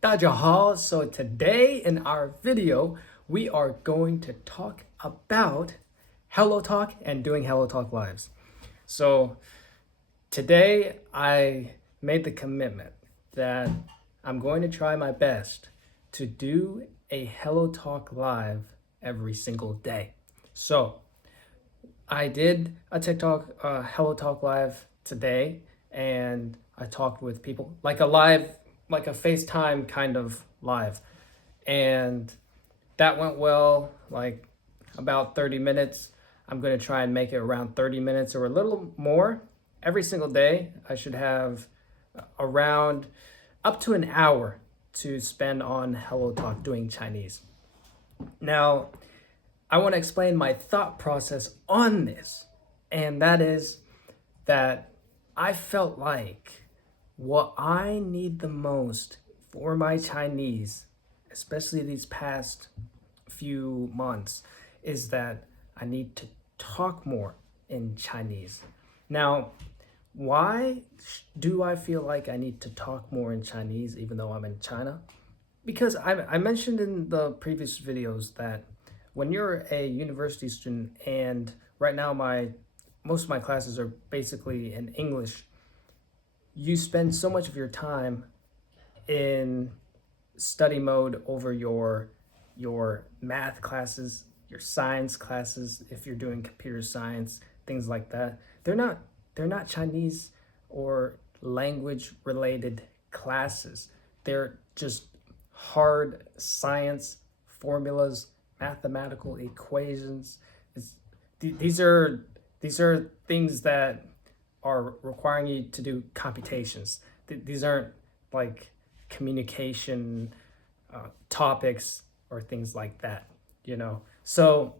大家好. So today in our video, we are going to talk about Hello Talk and doing Hello Talk Lives. So today I made the commitment that I'm going to try my best to do a Hello Talk Live every single day. So I did a TikTok Hello Talk Live today, and I talked with people like a live, like a FaceTime kind of live. And that went well, like about 30 minutes. I'm going to try and make it around 30 minutes or a little more. Every single day, I should have around up to an hour to spend on Hello Talk doing Chinese. Now, I want to explain my thought process on this, and that is that I felt like what I need the most for my Chinese, especially these past few months, is that I need to talk more in Chinese. Now, why do I feel like I need to talk more in Chinese even though I'm in China? Because I mentioned in the previous videos that when you're a university student, and right now most of my classes are basically in English, you spend so much of your time in study mode over your math classes, your science classes, if you're doing computer science, things like that. They're not Chinese or language related classes. They're just hard science formulas, mathematical equations. These are things that are requiring you to do computations. These aren't like communication topics or things like that. So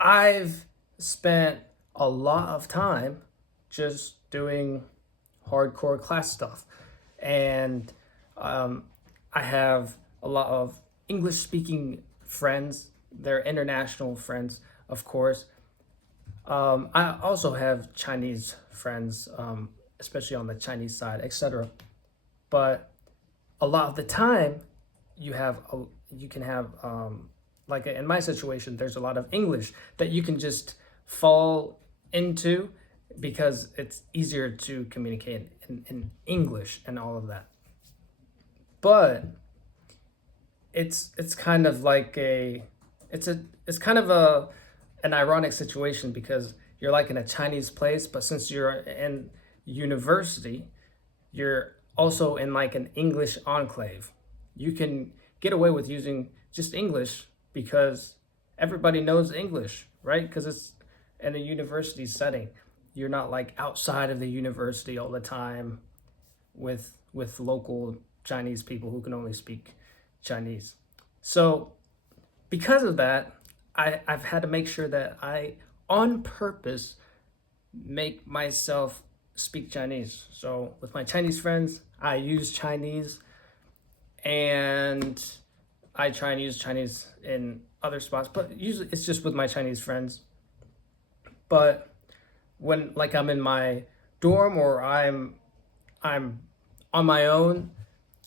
I've spent a lot of time just doing hardcore class stuff, and I have a lot of English speaking friends. They're international friends, of course. I also have Chinese friends, especially on the Chinese side, etc. But a lot of the time, you can have like in my situation, there's a lot of English that you can just fall into because it's easier to communicate in English and all of that. But it's kind of like it's kind of an ironic situation because you're like in a Chinese place, but since you're in university, you're also in like an English enclave. You can get away with using just English because everybody knows English, right? Because it's in a university setting. You're not like outside of the university all the time with local Chinese people who can only speak Chinese. So because of that, I've had to make sure that I, on purpose, make myself speak Chinese. So with my Chinese friends, I use Chinese, and I try and use Chinese in other spots, but usually it's just with my Chinese friends. But when like I'm in my dorm or I'm on my own,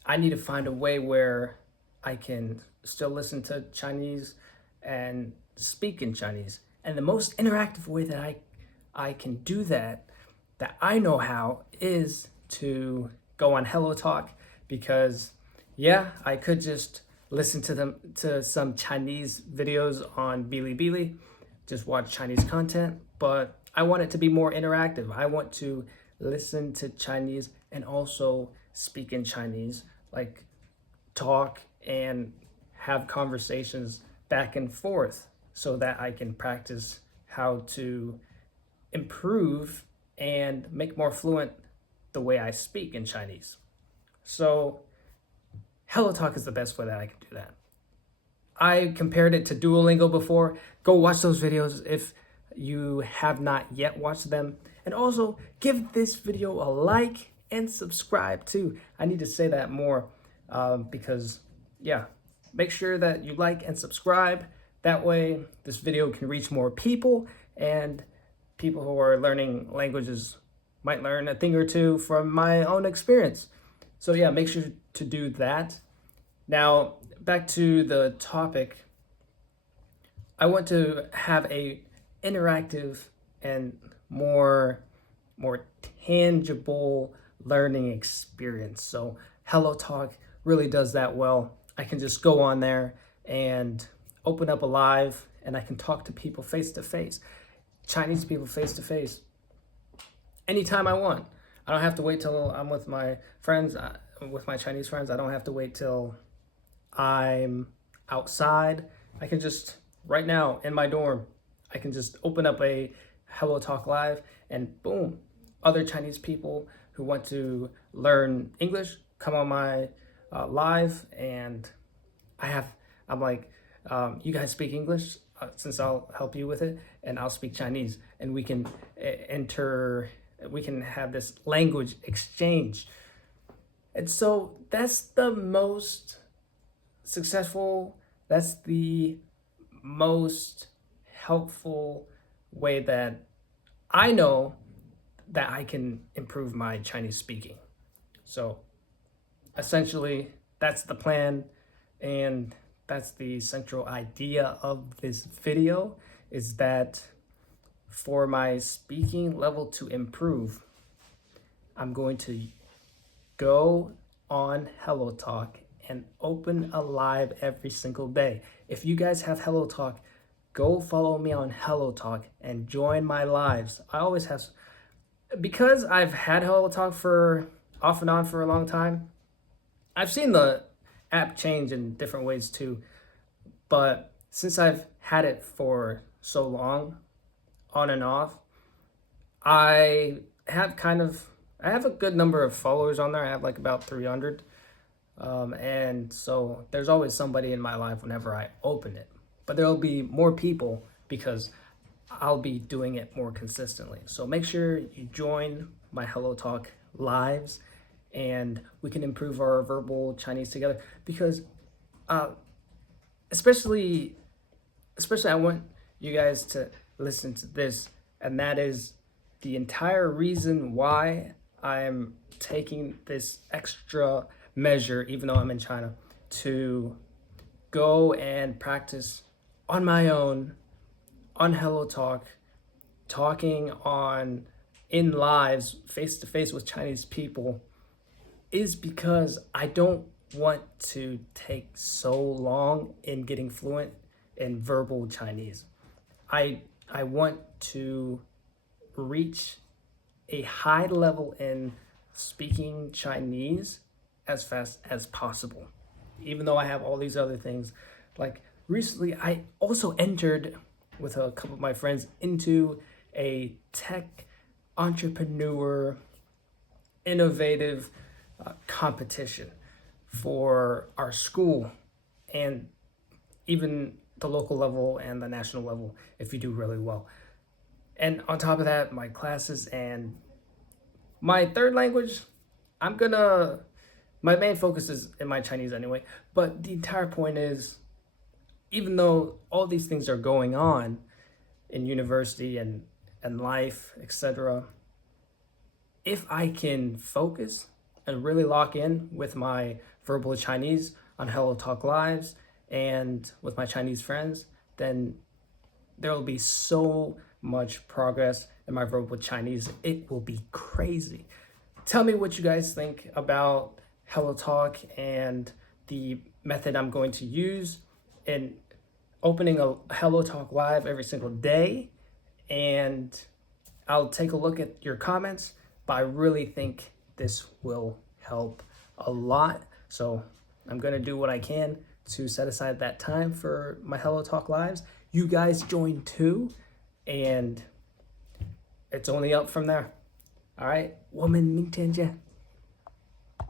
I need to find a way where I can still listen to Chinese and speak in Chinese. And the most interactive way that I can do that I know how, is to go on Hello Talk, because yeah, I could just listen to some Chinese videos on Bilibili, just watch Chinese content, but I want it to be more interactive. I want to listen to Chinese and also speak in Chinese, like talk and have conversations back and forth so that I can practice how to improve and make more fluent the way I speak in Chinese. So Hello Talk is the best way that I can do that. I compared it to Duolingo before. Go watch those videos if you have not yet watched them. And also give this video a like and subscribe too. I need to say that more because yeah, make sure that you like and subscribe. That way this video can reach more people, and people who are learning languages might learn a thing or two from my own experience. So yeah, make sure to do that. Now, back to the topic. I want to have a interactive and more tangible learning experience. So HelloTalk really does that well. I can just go on there and open up a live and I can talk to people face to face, Chinese people face to face, anytime I want. I don't have to wait till I'm with my friends, with my Chinese friends. I don't have to wait till I'm outside. I can just, right now in my dorm, I can just open up a HelloTalk Live and boom, other Chinese people who want to learn English come on my live, and I'm like, you guys speak English? Since I'll help you with it, and I'll speak Chinese, and we can we can have this language exchange. And so that's the most successful, that's the most helpful way that I know that I can improve my Chinese speaking. So essentially, that's the plan, and that's the central idea of this video, is that for my speaking level to improve, I'm going to go on HelloTalk and open a live every single day. If you guys have HelloTalk, go follow me on HelloTalk and join my lives. I always have, because I've had HelloTalk for off and on for a long time, I've seen the app change in different ways too. But since I've had it for so long, on and off, I have a good number of followers on there. I have like about 300. And so there's always somebody in my life whenever I open it. But there'll be more people because I'll be doing it more consistently. So make sure you join my HelloTalk lives and we can improve our verbal Chinese together, because especially I want you guys to listen to this, and that is the entire reason why I'm taking this extra measure, even though I'm in China, to go and practice on my own on HelloTalk, talking in lives face to face with Chinese people, is because I don't want to take so long in getting fluent in verbal Chinese. I want to reach a high level in speaking Chinese as fast as possible, even though I have all these other things. Like recently, I also entered with a couple of my friends into a tech entrepreneur innovative competition for our school, and even the local level and the national level if you do really well. And on top of that, my classes and my third language, my main focus is in my Chinese anyway, but the entire point is, even though all these things are going on in university and life, etc., if I can focus and really lock in with my verbal Chinese on HelloTalk Lives and with my Chinese friends, then there will be so much progress in my verbal Chinese. It will be crazy. Tell me what you guys think about HelloTalk and the method I'm going to use in opening a HelloTalk Live every single day. And I'll take a look at your comments, but I really think this will help a lot. So I'm going to do what I can to set aside that time for my HelloTalk Lives. You guys join too, and it's only up from there. All right, 我们明天见。